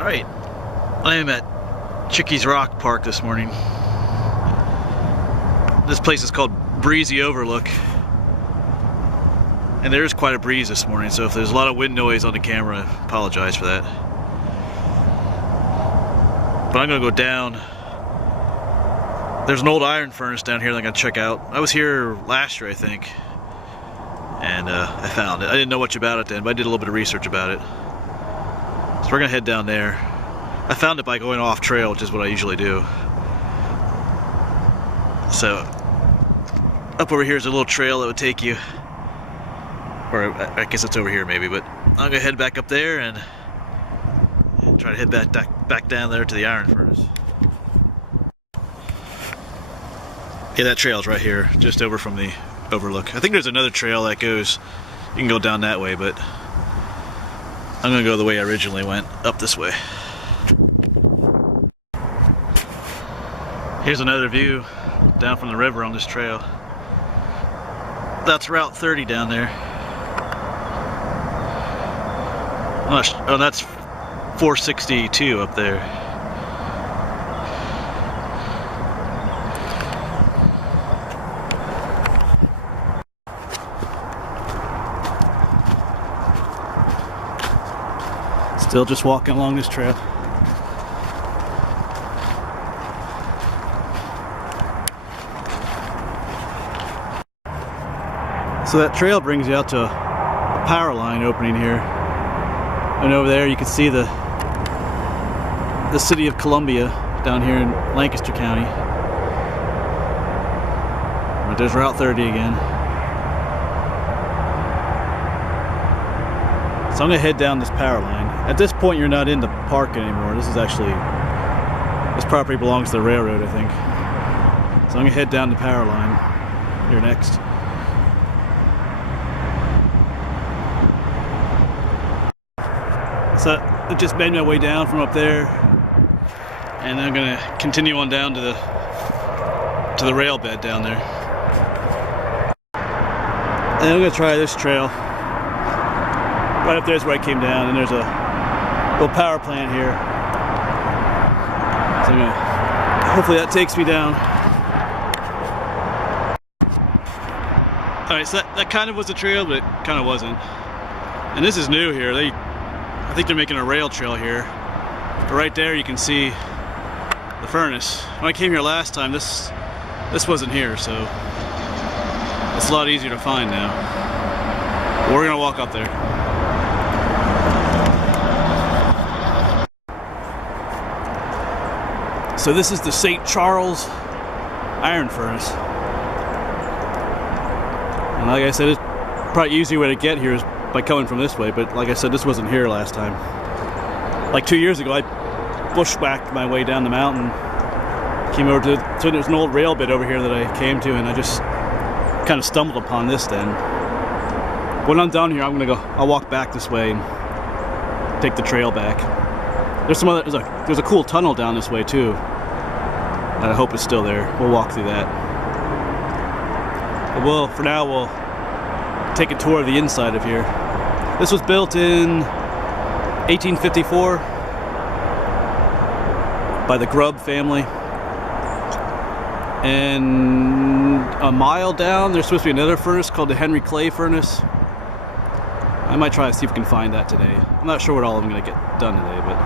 Alright, I am at Chickies Rock Park this morning. This place is called Breezy Overlook. And there is quite a breeze this morning, so if there's a lot of wind noise on the camera, I apologize for that. But I'm gonna go down. There's an old iron furnace down here that I'm gonna check out. I was here last year, I think. And I found it. I didn't know much about it then, but I did a little bit of research about it. So we're gonna head down there. I found it by going off trail, which is what I usually do. So, up over here is a little trail that would take you, or I guess it's over here maybe, but I'm gonna head back up there and try to head back down there to the iron furnace. Yeah, that trail's right here, just over from the overlook. I think there's another trail that goes, you can go down that way, but I'm gonna go the way I originally went, up this way. Here's another view down from the river on this trail. That's Route 30 down there. Oh, that's 462 up there. Still just walking along this trail. So that trail brings you out to a power line opening here. And over there you can see the city of Columbia down here in Lancaster County. But there's Route 30 again. So I'm gonna head down this power line. At this point you're not in the park anymore. This property belongs to the railroad, I think. So I'm gonna head down the power line here next. So I just made my way down from up there, and I'm gonna continue on down to the rail bed down there. And I'm gonna try this trail. Right up there's where I came down, and there's a little power plant here. So hopefully that takes me down. Alright, so that kind of was a trail, but it kind of wasn't. And this is new here. I think they're making a rail trail here. But right there you can see the furnace. When I came here last time, this wasn't here, so it's a lot easier to find now. But we're gonna walk up there. So this is the St. Charles iron furnace. And like I said, it's probably easier way to get here is by coming from this way, but like I said, this wasn't here last time. Like 2 years ago, I bushwhacked my way down the mountain, came over to, so there's an old rail bit over here that I came to, and I just kind of stumbled upon this then. When I'm down here, I'll walk back this way and take the trail back. There's a cool tunnel down this way too. I hope it's still there. We'll walk through that. But for now, we'll take a tour of the inside of here. This was built in 1854 by the Grubb family. And a mile down, there's supposed to be another furnace called the Henry Clay furnace. I might try to see if we can find that today. I'm not sure what all I'm going to get done today, but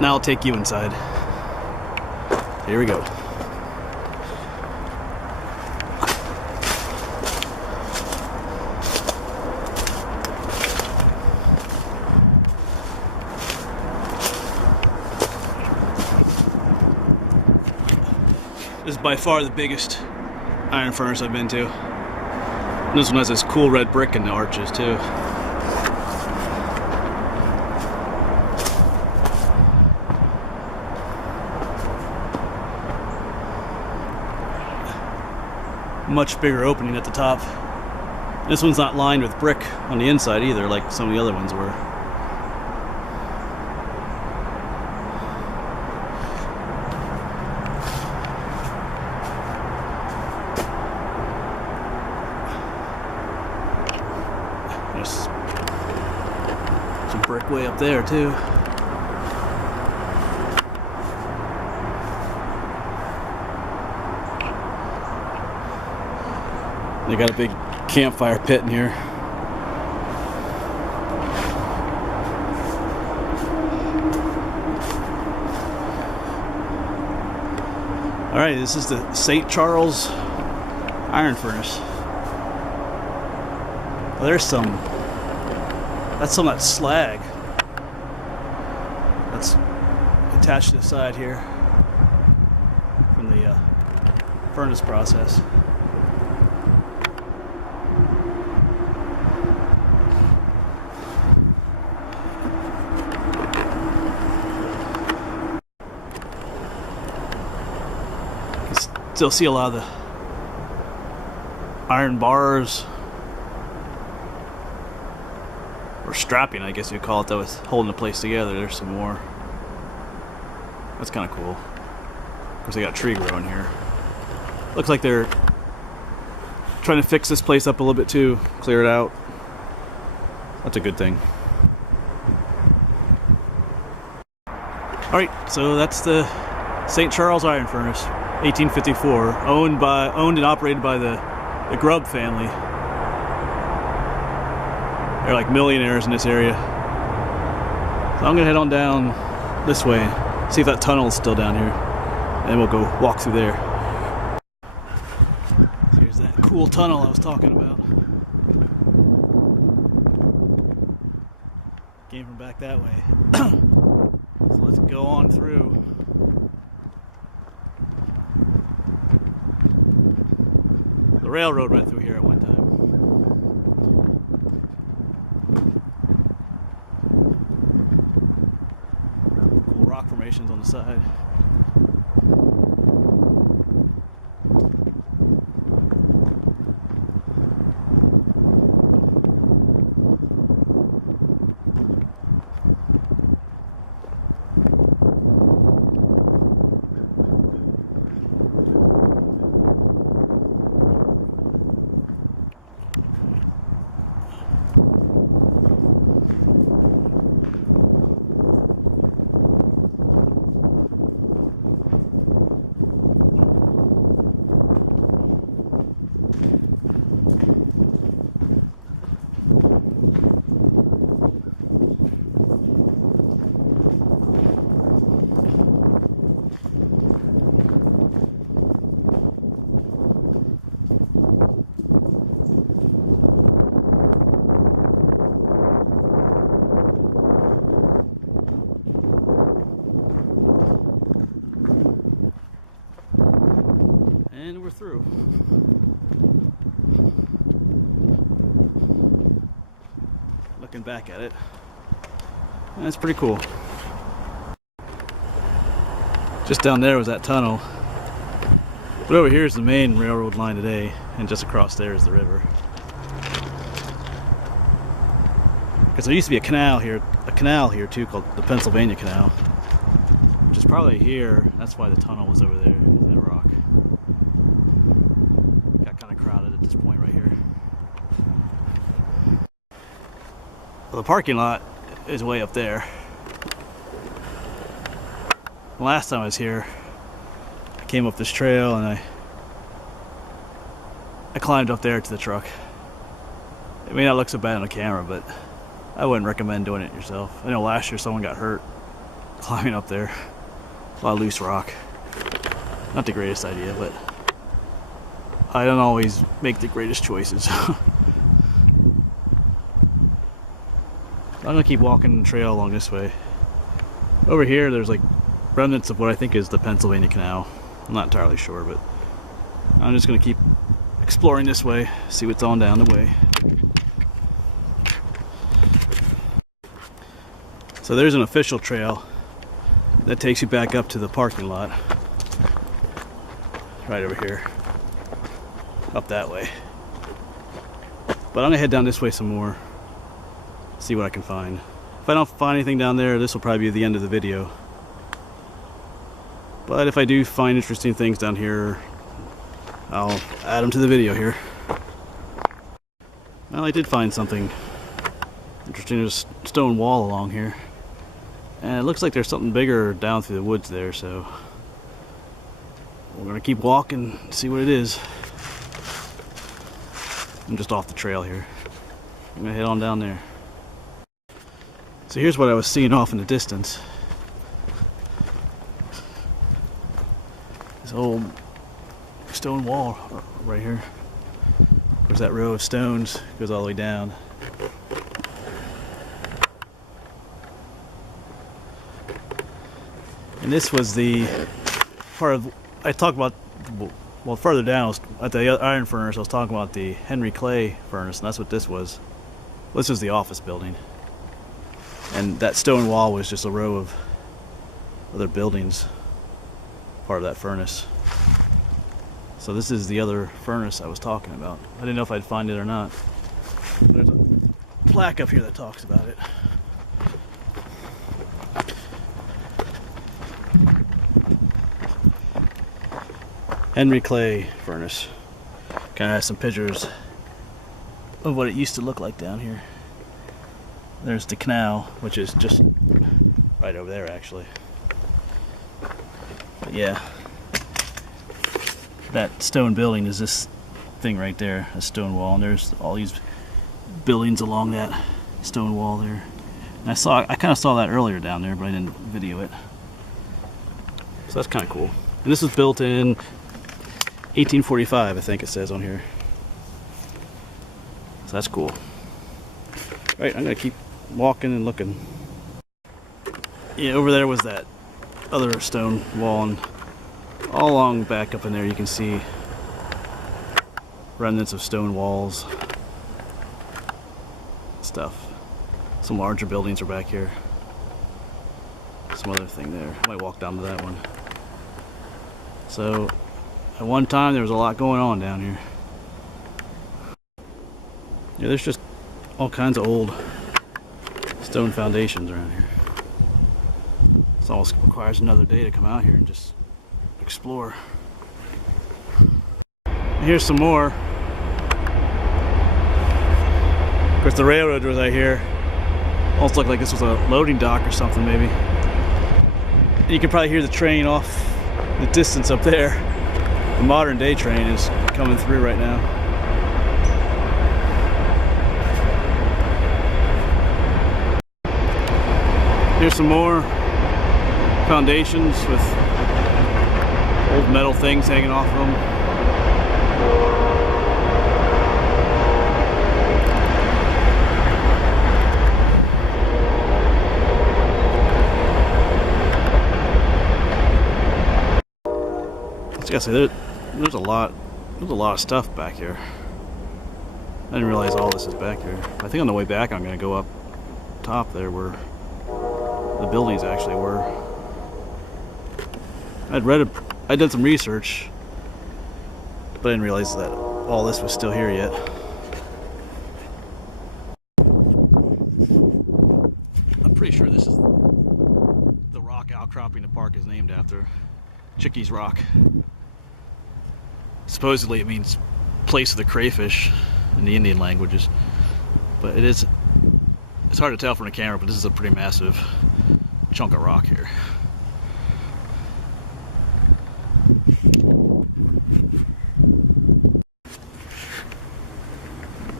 now I'll take you inside. Here we go. This is by far the biggest iron furnace I've been to. And this one has this cool red brick in the arches too. Much bigger opening at the top. This one's not lined with brick on the inside either, like some of the other ones were. There's some brick way up there too. They got a big campfire pit in here. Alright, this is the St. Charles iron furnace. Well, there's some, that's some of that slag that's attached to the side here from the furnace process. Still see a lot of the iron bars, or strapping, I guess you'd call it, that was holding the place together. There's some more. That's kind of cool. Of course, they got a tree growing here. Looks like they're trying to fix this place up a little bit too, clear it out. That's a good thing. Alright, so that's the St. Charles iron furnace. 1854, owned and operated by the Grubb family. They're like millionaires in this area. So I'm gonna head on down this way, see if that tunnel is still down here, and then we'll go walk through there. So here's that cool tunnel I was talking about. Came from back that way. So let's go on through. The railroad went through here at one time. Cool rock formations on the side. Through. Looking back at it, that's pretty cool. Just down there was that tunnel, but over here is the main railroad line today, and just across there is the river. Because there used to be a canal here too, called the Pennsylvania Canal, which is probably here. That's why the tunnel was over there. The parking lot is way up there. Last time I was here, I came up this trail and I climbed up there to the truck. It may not look so bad on the camera, but I wouldn't recommend doing it yourself. I know last year someone got hurt climbing up there. A lot of loose rock. Not the greatest idea, but I don't always make the greatest choices. I'm gonna keep walking the trail along this way. Over here there's like remnants of what I think is the Pennsylvania Canal. I'm not entirely sure, but I'm just gonna keep exploring this way, see what's on down the way. So there's an official trail that takes you back up to the parking lot. Right over here. Up that way. But I'm gonna head down this way some more, see what I can find. If I don't find anything down there, this will probably be the end of the video. But if I do find interesting things down here, I'll add them to the video here. Well, I did find something interesting. There's a stone wall along here. And it looks like there's something bigger down through the woods there, so we're gonna keep walking, see what it is. I'm just off the trail here. I'm gonna head on down there. So here's what I was seeing off in the distance. This old stone wall right here. There's that row of stones, goes all the way down. And this was the part of, I talked about, well, further down, I was at the iron furnace, I was talking about the Henry Clay furnace, and that's what this was. This was the office building. And that stone wall was just a row of other buildings, part of that furnace. So this is the other furnace I was talking about. I didn't know if I'd find it or not. There's a plaque up here that talks about it. Henry Clay furnace. Kind of has some pictures of what it used to look like down here. There's the canal, which is just right over there actually. But yeah, that stone building is this thing right there, a stone wall, and there's all these buildings along that stone wall there. And I kind of saw that earlier down there, but I didn't video it. So that's kind of cool. And this was built in 1845, I think it says on here. So that's cool. Right, I'm gonna keep walking and looking. Yeah, over there was that other stone wall, and all along back up in there you can see remnants of stone walls, stuff. Some larger buildings are back here. Some other thing there. I might walk down to that one. So at one time there was a lot going on down here. Yeah, there's just all kinds of old stone foundations around here. This almost requires another day to come out here and just explore. And here's some more. Of course, the railroad was right here. Almost looked like this was a loading dock or something, maybe. And you can probably hear the train off the distance up there. The modern day train is coming through right now. Here's some more foundations with old metal things hanging off of them. I was gonna say there's a lot of stuff back here. I didn't realize all this is back here. I think on the way back I'm gonna go up top there where the buildings actually were. I did some research, but I didn't realize that all this was still here yet. I'm pretty sure this is the rock outcropping the park is named after. Chickies Rock. Supposedly it means place of the crayfish in the Indian languages, but it's hard to tell from the camera, but this is a pretty massive chunk of rock here.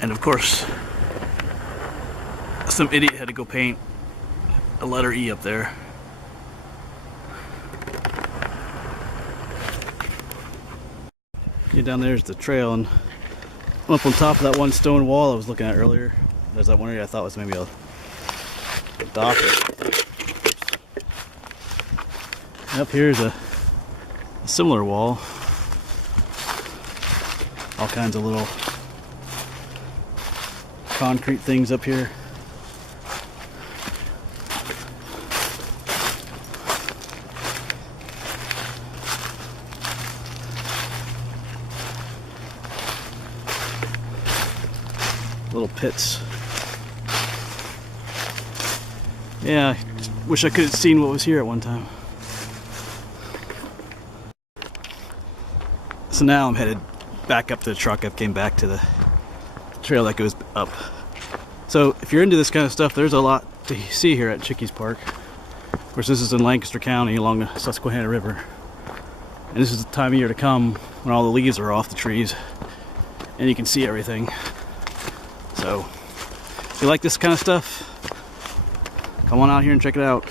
And of course, some idiot had to go paint a letter E up there. Okay, down there's the trail, and I'm up on top of that one stone wall I was looking at earlier. There's that one area I thought was maybe a dock. And up here is a similar wall. All kinds of little concrete things up here. Little pits. Yeah, I wish I could have seen what was here at one time. So now I'm headed back up to the truck. I came back to the trail that goes up. So if you're into this kind of stuff, there's a lot to see here at Chickies Park. Of course, this is in Lancaster County along the Susquehanna River. And this is the time of year to come when all the leaves are off the trees and you can see everything. So if you like this kind of stuff, come on out here and check it out.